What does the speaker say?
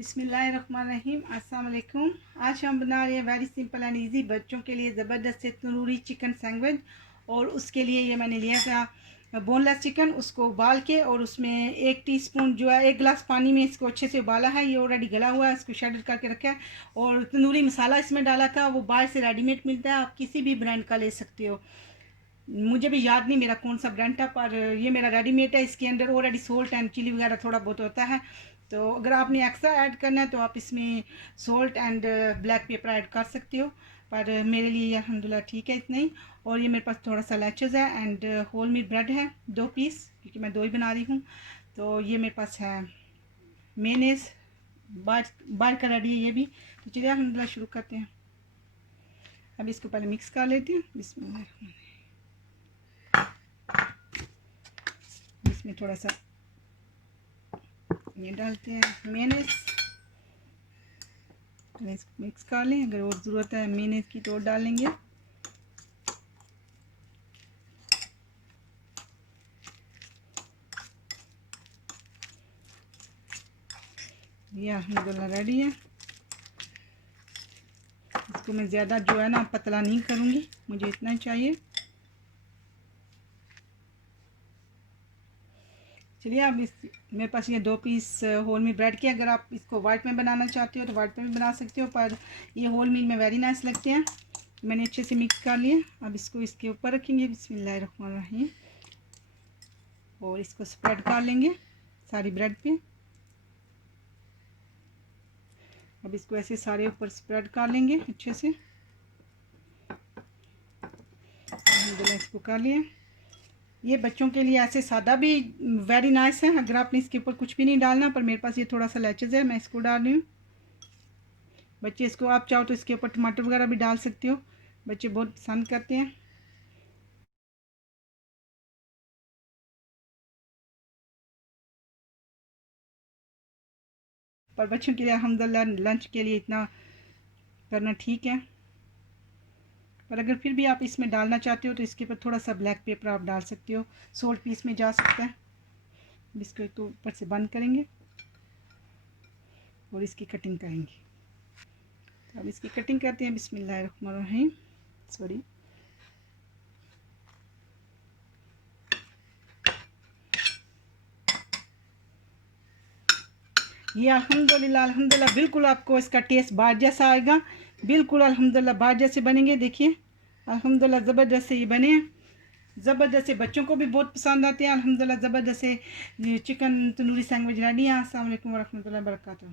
बिस्मिल्लाहिर्रहमानिर्रहीम। अस्सलाम वालेकुम। आज हम बना रहे हैं वेरी सिंपल एंड इजी बच्चों के लिए ज़बरदस्त से तंदूरी चिकन सैंडविच। और उसके लिए ये मैंने लिया था बोनलेस चिकन, उसको उबाल के और उसमें 1 टीस्पून जो है 1 गिलास पानी में इसको अच्छे से उबाला है। ये ऑलरेडी गला हुआ है, इसको शेडर करके रखा है। और तंदूरी मसाला इसमें डाला था, वो बाहर से रेडीमेड मिलता है, आप किसी भी ब्रांड का ले सकते हो। मुझे भी याद नहीं मेरा कौन सा ब्रांड था, पर ये मेरा रेडीमेड है। इसके अंदर ऑलरेडी सोल्ट एंड चिली वगैरह थोड़ा बहुत होता है। तो अगर आपने एक्स्ट्रा ऐड करना है तो आप इसमें salt and black pepper add कर सकते हो, पर मेरे लिए अल्हम्दुलिल्लाह ठीक है इतना ही। और ये मेरे पास थोड़ा सा लेचेस है एंड होल मीट ब्रेड है 2 पीस, क्योंकि मैं 2 ही बना रही हूँ। तो ये मेरे पास है मेयोनेज़ बाहर का रेडी है ये भी। तो चलिए अल्हम्दुलिल्लाह शुरू करते हैं। अब इसको पहले मिक्स कर लेती हूँ। बिस्मिल्लाह। इसमें थोड़ा सा ये डालते हैं मेयोनेज़, इसको मिक्स कर लें। अगर और ज़रूरत है मेयोनेज़ की तो और डालेंगे। ये अल्हम्दुलिल्लाह रेडी है। इसको मैं ज़्यादा जो है ना पतला नहीं करूँगी, मुझे इतना ही चाहिए। चलिए अब इस मेरे पास ये 2 पीस होल मील ब्रेड के, अगर आप इसको वाइट में बनाना चाहते हो तो वाइट में भी बना सकते हो, पर ये होल मील में वेरी नाइस लगते हैं। मैंने अच्छे से मिक्स कर लिए। अब इसको इसके ऊपर रखेंगे बिस्मिल्लाहिर्रहमानिर्रहीम, और इसको स्प्रेड कर लेंगे सारी ब्रेड पे। अब इसको ऐसे सारे ऊपर स्प्रेड कर लेंगे अच्छे से। इसको कर लिए। ये बच्चों के लिए ऐसे सादा भी वेरी नाइस है, अगर आपने इसके ऊपर कुछ भी नहीं डालना, पर मेरे पास ये थोड़ा सा लेचेस है, मैं इसको डाल रही हूँ। बच्चे इसको आप चाहो तो इसके ऊपर टमाटर वगैरह भी डाल सकते हो, बच्चे बहुत पसंद करते हैं। पर बच्चों के लिए अल्हम्दुलिल्लाह लंच के लिए इतना करना ठीक है। पर अगर फिर भी आप इसमें डालना चाहते हो तो इसके ऊपर थोड़ा सा ब्लैक पेपर आप डाल सकते हो, सोल्ट पीस में जा सकता है। इसको तो ऊपर से बंद करेंगे और इसकी कटिंग करेंगे। तो अब इसकी कटिंग करते हैं बिस्मिल्लाहिर्रहमानिर्रहीम। सॉरी, ये अल्हम्दुलिल्लाह बिल्कुल आपको इसका टेस्ट बाहर जैसा आएगा। बिल्कुल अल्हम्दुलिल्लाह बाहर जैसे बनेंगे। देखिए अल्हम्दुलिल्लाह ज़बरदस्त से ये बने हैं, ज़बरदस्त से बच्चों को भी बहुत पसंद आते हैं। अल्हम्दुलिल्लाह ज़बरदस्त से चिकन तंदूरी सैंडविच रेडी है। अस्सलाम वालेकुम वरहमतुल्लाहि वबरकातुहू।